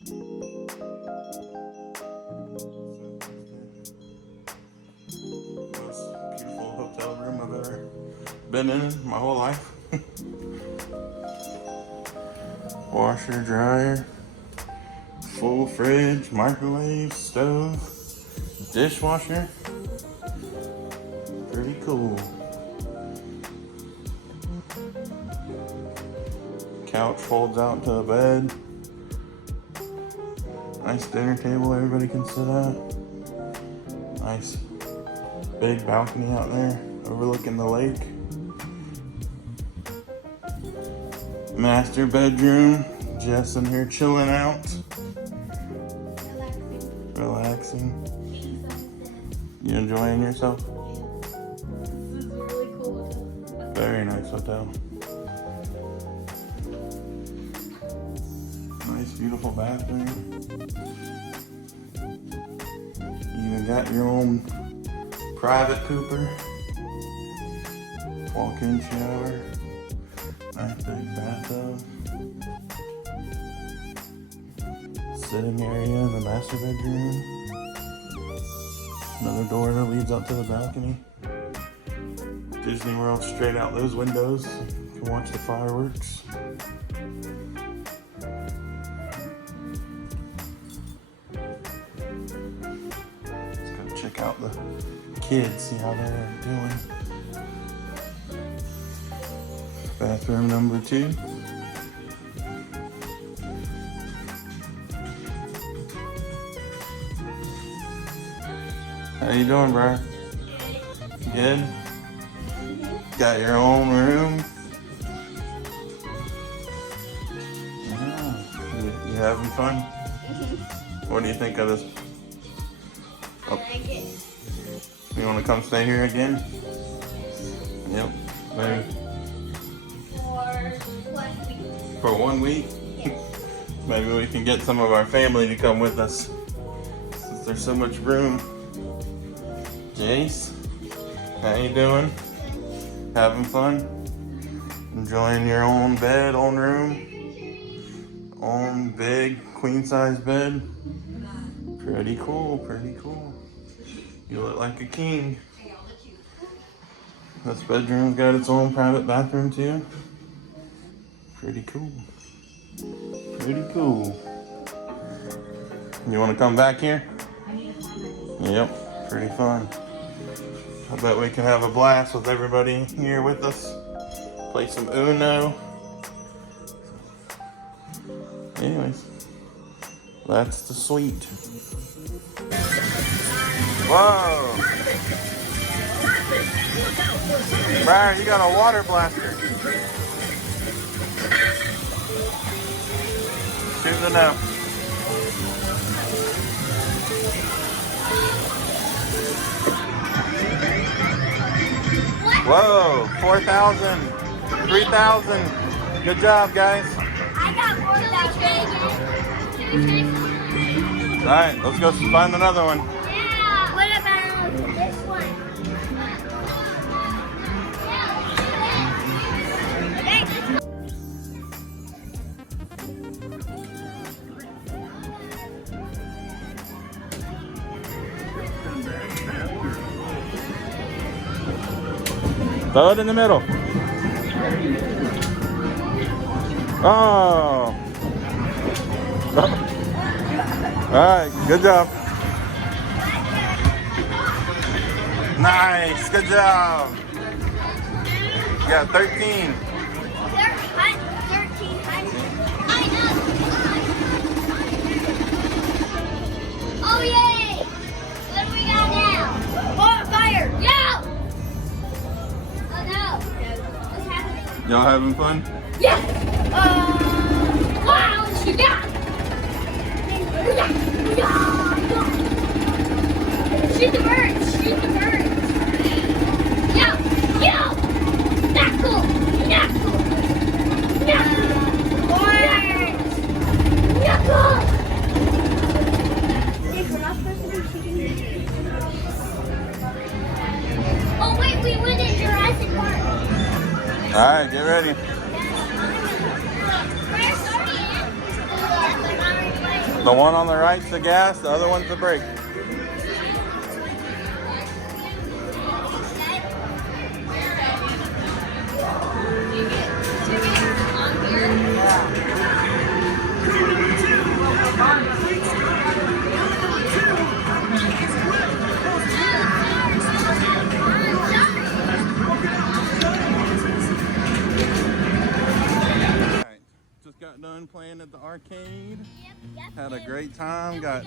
Most beautiful hotel room I've ever been in my whole life. Washer, dryer, full fridge, microwave, stove, dishwasher. Pretty cool. Couch folds out to a bed. Nice dinner table everybody can sit at. Nice big balcony out there overlooking the lake. Master bedroom. Jess in here chilling out. Relaxing. You enjoying yourself? This is a really cool hotel. Very nice hotel. Nice, beautiful bathroom. You even got your own private pooper. Walk-in shower. Nice big bathtub. Sitting area in the master bedroom. Another door that leads up to the balcony. Disney World straight out those windows. You can watch the fireworks. Let's go check out the kids, see how they're doing. Bathroom number 2. How you doing, bro? Good? Got your own room? Yeah. You having fun? What do you think of this? I like it. You want to come stay here again? Yep. Maybe. For 1 week? Maybe we can get some of our family to come with us since there's so much room. Jace, how you doing? Having fun? Enjoying your own bed, own room? Own big queen size bed? Pretty cool, pretty cool. You look like a king. This bedroom's got its own private bathroom too. Pretty cool. Pretty cool. You want to come back here? Yep, pretty fun. I bet we can have a blast with everybody here with us. Play some Uno. Anyways, that's the suite. Whoa! Brian, you got a water blaster. Shooting it out. Whoa, 4,000, 3,000. Good job, guys. I got 4,000. All right, let's go find another one. Yeah. What about this one? Throw it in the middle. Oh. All right, good job. Nice, good job. You got 13. 1,300. Oh, yay! What do we got now? Oh, fire! Yeah! Oh, no. What's happening? Y'all having fun? Yeah! Wow! Yeah! Shoot the birds! Shoot the birds! Yo! Yo! Knuckle! Knuckle! Knuckle! Birds! Knuckle! We're not supposed to be shooting. Oh wait, we went in Jurassic Park. All right, get ready. The one on the right's the gas, the other one's the brake. Just got done playing at the arcade. Had a great time. We got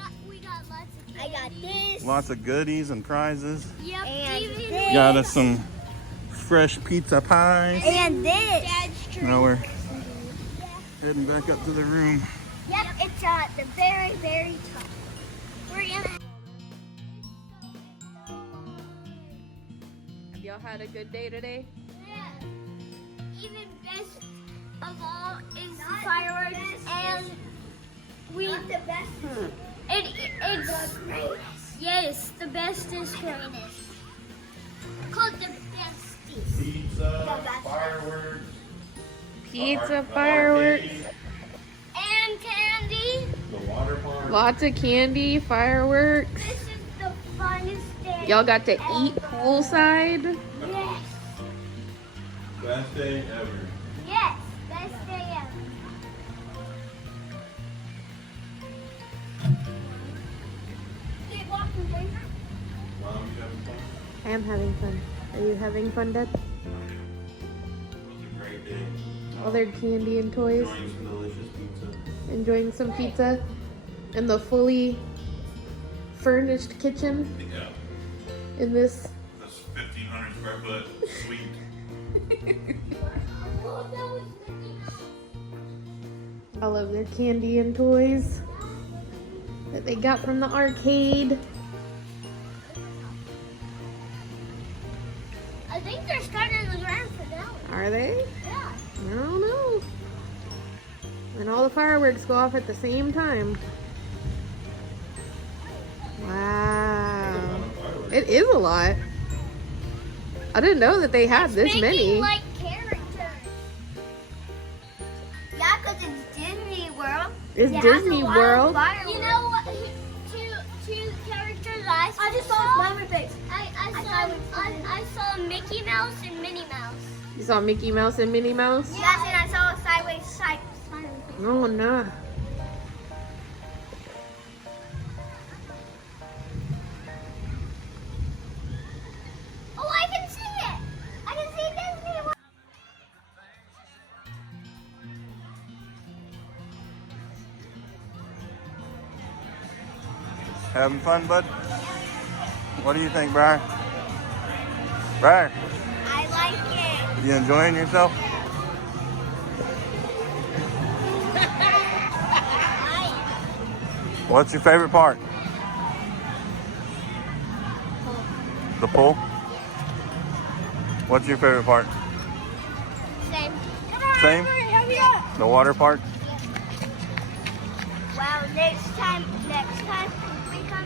lots of I got this. Lots of goodies and prizes. Yep. And this. Got us some fresh pizza pies. And this. Now we're heading back up to the room. Yep, it's at the very, very top. We're gonna. Have y'all had a good day today? Yeah. Even best of all is the fireworks, and we. Not the best. It's the greatest. Yes, the best is greatest. Called the besties. Pizza, fireworks. Pizza, fireworks, And candy. The water park. lots of candy, fireworks. This is the funnest day. Y'all got to eat poolside. Yes. Best day ever. Yes. Best day ever. Okay, walking, please. Mom, you having fun? I am having fun. Are you having fun, Dad? It was a great day. All their candy and toys. Enjoying some delicious pizza. Enjoying some pizza in the fully furnished kitchen Yeah. in this. This 1,500 square foot suite. Oh, that was All of their candy and toys that they got from the arcade. I think they're starting the ground for that one. Are they? Yeah. I don't know. And all the fireworks go off at the same time. Wow. It is a lot. I didn't know that they had this Making many. like characters. Yeah, because it's Disney World. It's It has Disney a lot of World. fireworks. You know what? Two characters I just saw flower face. I saw Mickey Mouse and Minnie Mouse. You saw Mickey Mouse and Minnie Mouse? Yes, and I saw a sideways side. Oh no. Oh, I can see it. I can see Disney World. Having fun, bud? What do you think, Brian? Brian, I like it. you enjoying yourself? What's your favorite part? The pool? What's your favorite part? Same. Same? The water park? Well, next time we come